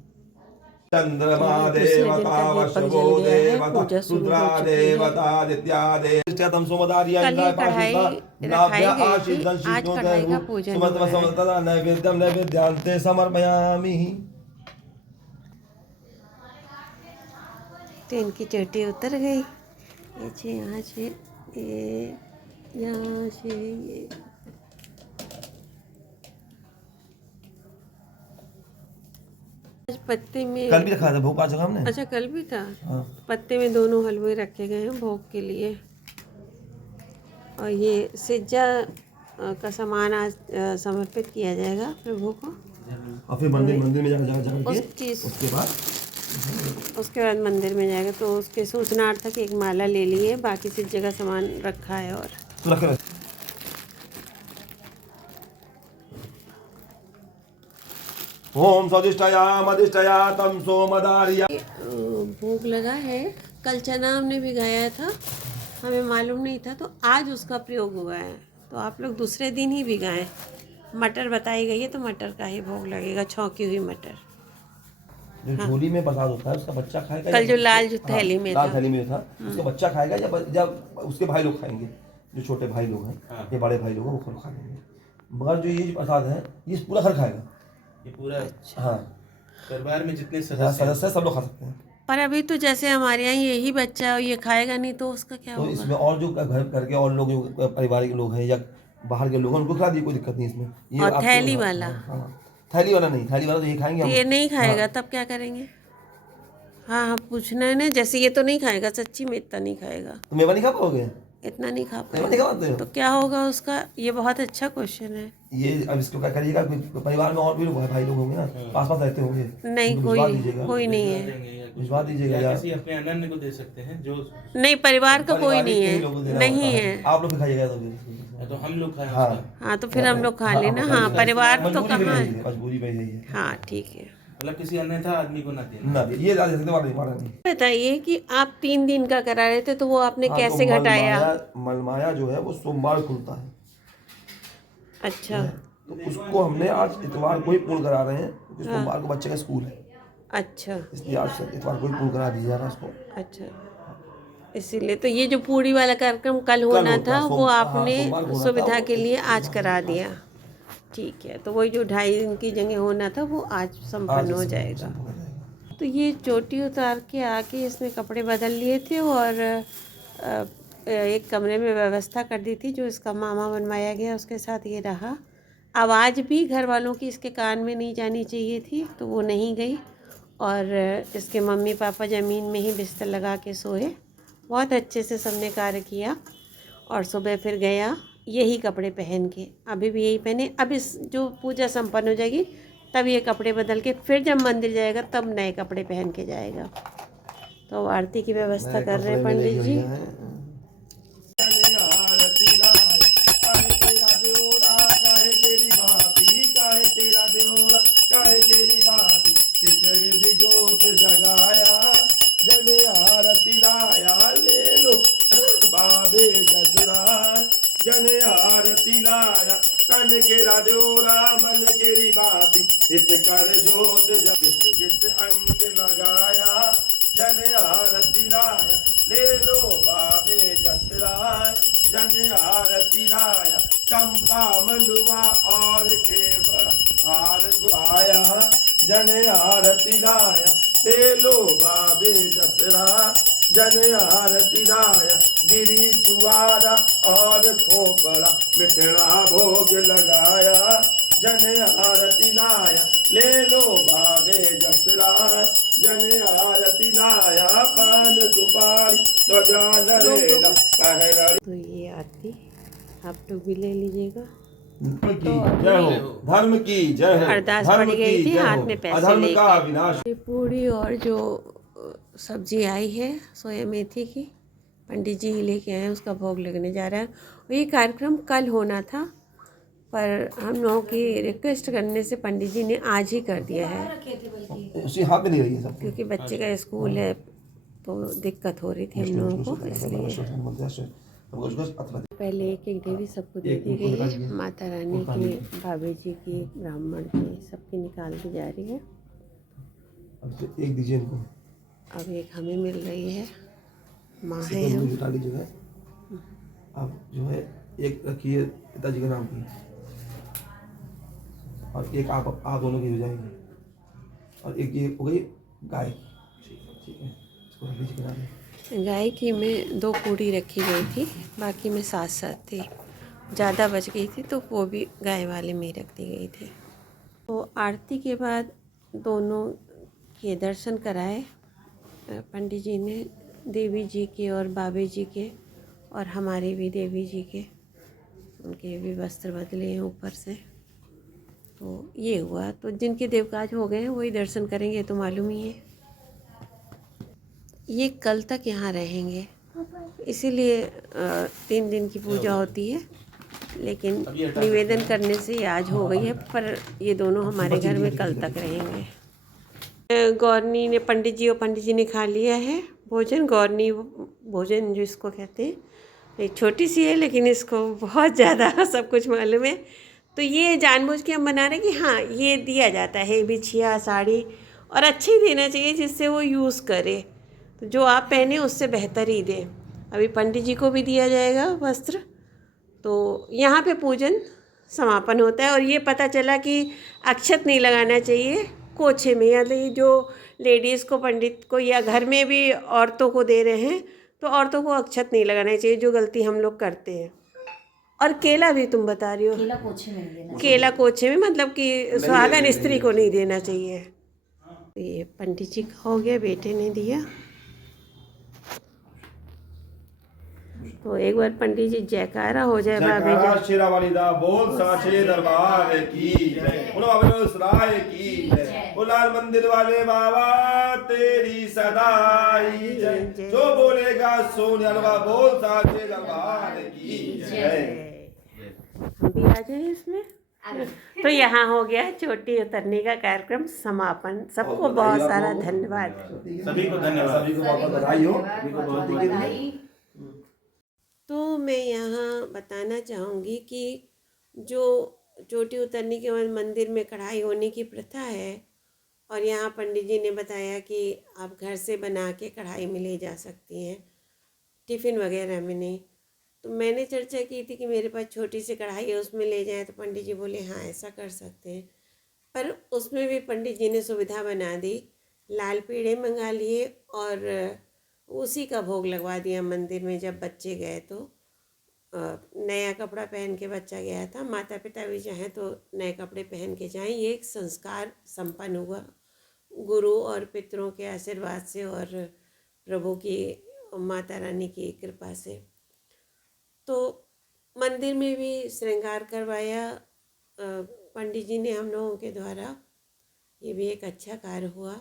चंद्रमा दूसरे दिन का देवता दीपक वशवो जल गया है, देवता पूजा शुरू हो रुद्रा चुकी है। देवता आदित्या देवता सोमदारिया कल ये कढ़ाई रखाई गई थी, आज कढ़ाई का पूजन हो रहा है। समतदा नैवेद्यम नैवेद्यांते समर्पयामि। तो इनकी चोटी उतर गई। ये छे यहाँ से, ये यहाँ से, ये आज पत्ते में। कल भी रखा था भोग आज हमने। अच्छा, कल भी था। हाँ। पत्ते में दोनों हलवे रखे गए हैं भोग के लिए। और ये सिज्जा का सामान आज समर्पित किया जाएगा प्रभु को। और फिर मंदिर में जाकर उसके बाद मंदिर में जाएगा, तो उसके सूचनार्थक एक माला ले ली है, बाकी सिज्जे का सामान रखा है। और तो रख ओम स्वादिष्टाया मदिष्टाया तम सोमदारिया। भोग लगा है, कल चना हमने भिगाया था, हमें मालूम नहीं था, तो आज उसका प्रयोग हुआ है। तो आप लोग दूसरे दिन ही भिगाएं। मटर बताई गई है तो मटर का ही भोग लगेगा, छौंकी हुई मटर। जो झोली में प्रसाद होता है उसका बच्चा खाएगा कल या जो लाल जो थैली में लाल था। थैली में था, उसका बच्चा खाएगा या उसके भाई लोग खाएंगे, जो छोटे भाई लोग हैं या बड़े भाई लोग हैं वो खुद खा लेंगे। मगर जो ये प्रसाद है ये पूरा घर खाएगा, ये पूरा हाँ परिवार में जितने सदस्य हैं सब लोग खा सकते हैं। पर अभी तो जैसे हमारे यहाँ यही बच्चा ये खाएगा नहीं तो उसका क्या तो होगा? इसमें और जो घर के और लोग जो परिवार के लोग हैं या बाहर के लोग हैं उनको खिला दिए, कोई दिक्कत नहीं इसमें। ये और आपको- थैली हाँ, वाला? हाँ, थैली वाला नहीं, थैली वाला तो ये खाएंगे तो हम। ये नहीं खाएगा हाँ, तब क्या करेंगे? हाँ हाँ, पूछना है ना, जैसे ये तो नहीं खाएगा, सच्ची में इतना नहीं खाएगा, तो मेवा नहीं खा पाओगे? इतना नहीं खा मेवा नहीं पाएगा खाते हो? तो क्या होगा उसका? ये बहुत अच्छा क्वेश्चन है। ये अब इसको क्या करिएगा, परिवार में और भी लोग भाई लोग होंगे ना, पास पास रहते होंगे, नहीं, उनको भिजवा कोई दीजिएगा, कोई नहीं है। भिजवा दीजिएगा या या किसी अपने अनन्य को दे सकते हैं जो नहीं, परिवार का कोई परिवार नहीं के ही लोगों को है, देना नहीं होता है। आप लोग भी खाइएगा तो फिर। तो हम लोग खाएं हाँ। उसका। हाँ तो फिर हम लोग खा हाँ, लेना। आप हाँ, लोग परिवार तो मजबूरी में कहाँ यही है। है, मजबूरी में यही है। हाँ ठीक है। मतलब किसी अन्यथा आदमी को ना देना। ना ये राज सकते वाला नहीं, मारा नहीं। बताइए कि आप 3 दिन का करा रहे थे तो वो आपने हाँ, कैसे तो घटाया? मलमाया जो है वो सोमवार खुलता है, अच्छा तो उसको हमने आज इतवार को ही पूर्ण करा रहे हैं, क्योंकि सोमवार को बच्चे का स्कूल है, अच्छा इसलिए आज इतवार को ही पूर्ण करा दिया जा रहा है उसको। अच्छा, इसीलिए तो ये जो पूड़ी वाला कार्यक्रम कल होना होता था है, वो हाँ, आपने सोमवार को होना था, सुविधा वो के लिए आज करा दिया। ठीक है, तो वही जो 2.5 दिन की जगह होना था वो आज संपन्न हो जाएगा। तो ये चोटी उतार के आके इसने कपड़े बदल लिए थे और एक कमरे में व्यवस्था कर दी थी, जो इसका मामा बनवाया गया उसके साथ ये रहा। आवाज़ भी घर वालों की इसके कान में नहीं जानी चाहिए थी तो वो नहीं गई, और इसके मम्मी पापा ज़मीन में ही बिस्तर लगा के सोए। बहुत अच्छे से सबने कार्य किया और सुबह फिर गया यही कपड़े पहन के, अभी भी यही पहने। अब इस जो पूजा संपन्न हो जाएगी तब ये कपड़े बदल के फिर जब मंदिर जाएगा तब नए कपड़े पहन के जाएगा। तो आरती की व्यवस्था कर रहे हैं पंडित जी। जन आरती लाया कन के राजोरा मन केरी बाती हित कर जोत जिस अंग लगाया। जन आरती लाया ले लो बाबे जसराय। जन आरती लाया चंपा मंडुआ और के बड़ा हार गुआया। जन आरती लाया ले लो बाबे जसराय। जन आरती लाया गिरी चुआरा और खोपड़ा मिठड़ा भोग लगाया। जन आरती लाया ले लो बाबे जसराय। जन आरती लाया पान सुपारी ध्वजा नरेला पहला। तो ये आरती आप लोग भी ले लीजिएगा। धर्म की जय हो। अरदास धर्म पड़ी गई की थी, जय हाथ हो। में पैसे अधर्म लेके। का विनाश। ये पूड़ी और जो सब्जी आई है सोया मेथी की, पंडित जी ही लेके आए हैं, उसका भोग लगने जा रहा है। और ये कार्यक्रम कल होना था पर हम लोगों की रिक्वेस्ट करने से पंडित जी ने आज ही कर दिया है, उसी हाथ में नहीं रही है सब, क्योंकि बच्चे का स्कूल है तो दिक्कत हो रही थी हम लोगों को, इसलिए पहले एक एक देवी सबको दे दी गई है। माता रानी की, भाभी जी की, ब्राह्मण की, सबकी निकाल दी जा रही है। अब एक दीजिए इनको, अब एक हमें मिल रही है, माँ है सेकंड हम। में जुटा लीजिएगा। अब जो है एक रखिए पिताजी के नाम की और एक आप दोनों की हो जाएगी, और एक ये हो गई गाय। ठीक है, इसको रख लीजिए किनारे। गाय की में 2 पूड़ी रखी गई थी, बाकी में 7 थी, ज़्यादा बच गई थी तो वो भी गाय वाले में रख दी गई थी। तो आरती के बाद दोनों के दर्शन कराए पंडित जी ने, देवी जी के और बाबे जी के, और हमारे भी देवी जी के, उनके भी वस्त्र बदले हैं ऊपर से। तो ये हुआ, तो जिनके देवकाज हो गए हैं वही दर्शन करेंगे, तो मालूम ही है। ये कल तक यहाँ रहेंगे, इसीलिए 3 दिन की पूजा होती है, लेकिन निवेदन करने से ये आज हो गई है, पर ये दोनों हमारे घर में कल तक रहेंगे। गौरनी ने पंडित जी ने खा लिया है भोजन। गौरनी भोजन जिसको कहते हैं, एक छोटी सी है लेकिन इसको बहुत ज़्यादा सब कुछ मालूम है। तो ये जानबूझ के हम बना रहे हैं कि हाँ ये दिया जाता है, बिछिया साड़ी, और अच्छी देना चाहिए जिससे वो यूज़ करे। तो जो आप पहने उससे बेहतर ही दें। अभी पंडित जी को भी दिया जाएगा वस्त्र। तो यहाँ पे पूजन समापन होता है। और ये पता चला कि अक्षत नहीं लगाना चाहिए कोछे में, यानी जो लेडीज़ को पंडित को या घर में भी औरतों को दे रहे हैं तो औरतों को अक्षत नहीं लगाना चाहिए, जो गलती हम लोग करते हैं। और केला भी तुम बता रही हो, केला पोछे में नहीं देना। केला कोछे में मतलब कि सुहागन स्त्री को नहीं देना चाहिए। तो ये पंडित जी का हो गया, बेटे ने दिया। तो एक बार पंडित जी जयकारा हो जाए बाबे जयकारा जी। शेरा वाली दा बोल साचे दरबार की जय, बोलो बाबे सराय की जय, ओ लाल मंदिर वाले बाबा तेरी सदाई जय, जो बोलेगा सोनिया बोल साचे दरबार की जय। हम भी आ जाए इसमें। तो यहाँ हो गया चोटी उतरने का कार्यक्रम समापन। सबको बहुत सारा धन्यवाद। सभी को धन्यवाद। सभी को बहुत बहुत बधाई हो। सभी को बहुत बहुत बधाई। तो मैं यहाँ बताना चाहूँगी कि जो चोटी उतरने के बाद मंदिर में कढ़ाई होने की प्रथा है, और यहाँ पंडित जी ने बताया कि आप घर से बना के कढ़ाई में ले जा सकती हैं, टिफ़िन वगैरह में नहीं। तो मैंने चर्चा की थी कि मेरे पास छोटी सी कढ़ाई है, उसमें ले जाएं। तो पंडित जी बोले हाँ ऐसा कर सकते हैं। पर उसमें भी पंडित जी ने सुविधा बना दी, लाल पेड़े मंगा लिए और उसी का भोग लगवा दिया मंदिर में। जब बच्चे गए तो नया कपड़ा पहन के बच्चा गया था। माता पिता भी चाहें तो नए कपड़े पहन के जाएं। ये एक संस्कार संपन्न हुआ गुरु और पितरों के आशीर्वाद से और प्रभु की माता रानी की कृपा से। तो मंदिर में भी श्रृंगार करवाया पंडित जी ने हम लोगों के द्वारा। ये भी एक अच्छा कार्य हुआ।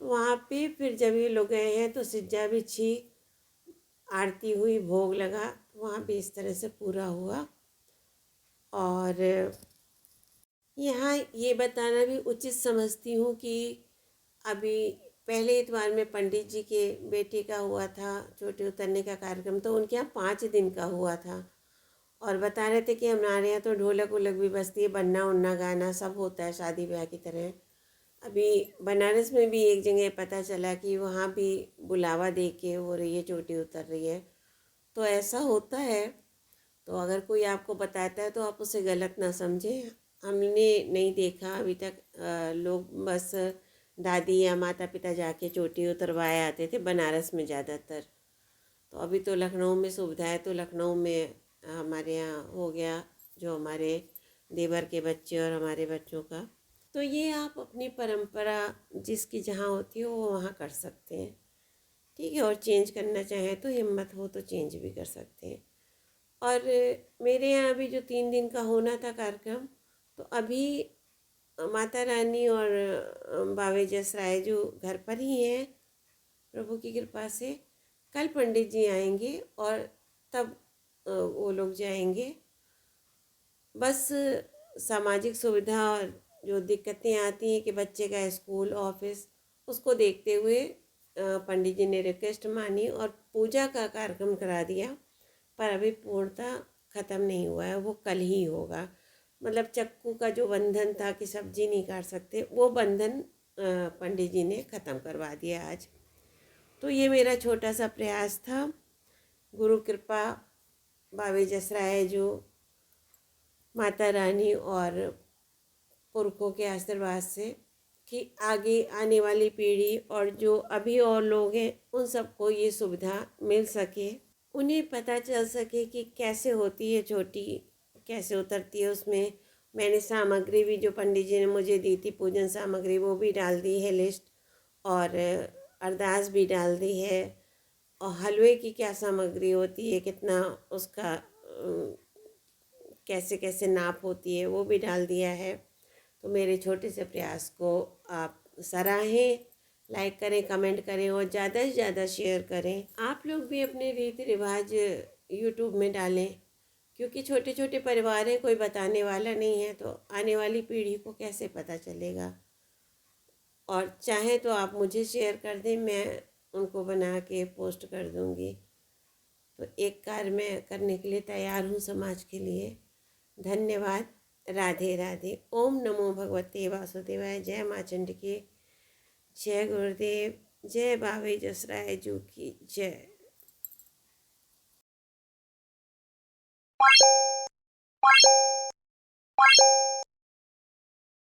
तो वहाँ पे फिर जब ये लोग गए हैं तो सिज्जा बिछी, आरती हुई, भोग लगा। वहाँ भी इस तरह से पूरा हुआ। और यहाँ ये बताना भी उचित समझती हूँ कि अभी पहले इतवार में पंडित जी के बेटे का हुआ था चोटी उतरने का कार्यक्रम, तो उनके यहाँ 5 दिन का हुआ था। और बता रहे थे कि हमारे यहाँ तो ढोलक वोलक भी बजती है, बनना उन्ना गाना सब होता है शादी ब्याह की तरह। अभी बनारस में भी एक जगह पता चला कि वहाँ भी बुलावा दे के हो रही है, चोटी उतर रही है। तो ऐसा होता है। तो अगर कोई आपको बताता है तो आप उसे गलत ना समझें। हमने नहीं देखा अभी तक। लोग बस दादी या माता पिता जाके चोटी उतरवाए आते थे बनारस में ज़्यादातर। तो अभी तो लखनऊ में सुविधा है, तो लखनऊ में हमारे यहाँ हो गया, जो हमारे देवर के बच्चे और हमारे बच्चों का। तो ये आप अपनी परंपरा जिसकी जहाँ होती है वो वहाँ कर सकते हैं, ठीक है। और चेंज करना चाहें तो हिम्मत हो तो चेंज भी कर सकते हैं। और मेरे यहाँ अभी जो 3 दिन का होना था कार्यक्रम, तो अभी माता रानी और बावे जसराय जो घर पर ही हैं प्रभु की कृपा से। कल पंडित जी आएंगे और तब वो लोग जाएंगे। बस सामाजिक सुविधा और जो दिक्कतें आती हैं कि बच्चे का स्कूल ऑफिस, उसको देखते हुए पंडित जी ने रिक्वेस्ट मानी और पूजा का कार्यक्रम करा दिया। पर अभी पूर्णतः ख़त्म नहीं हुआ है, वो कल ही होगा। मतलब चक्कू का जो बंधन था कि सब्जी नहीं काट सकते, वो बंधन पंडित जी ने ख़त्म करवा दिया आज। तो ये मेरा छोटा सा प्रयास था। गुरु कृपा, बावे जसराय जो माता रानी और पुरखों के आशीर्वाद से, कि आगे आने वाली पीढ़ी और जो अभी और लोग हैं उन सबको ये सुविधा मिल सके, उन्हें पता चल सके कि कैसे होती है चोटी, कैसे उतरती है। उसमें मैंने सामग्री भी जो पंडित जी ने मुझे दी थी, पूजन सामग्री, वो भी डाल दी है लिस्ट, और अरदास भी डाल दी है, और हलवे की क्या सामग्री होती है, कितना उसका कैसे कैसे नाप होती है, वो भी डाल दिया है। तो मेरे छोटे से प्रयास को आप सराहें, लाइक करें, कमेंट करें और ज़्यादा से ज़्यादा शेयर करें। आप लोग भी अपने रीति रिवाज यूट्यूब में डालें, क्योंकि छोटे छोटे परिवार हैं, कोई बताने वाला नहीं है, तो आने वाली पीढ़ी को कैसे पता चलेगा। और चाहे तो आप मुझे शेयर कर दें, मैं उनको बना के पोस्ट कर दूंगी। तो एक कार्य मैं करने के लिए तैयार हूँ समाज के लिए। धन्यवाद। राधे राधे। ओम नमो भगवते वासुदेवाय। जय माँ चंडिके। जय गुरुदेव। जय बाबे जसराय जू की जय।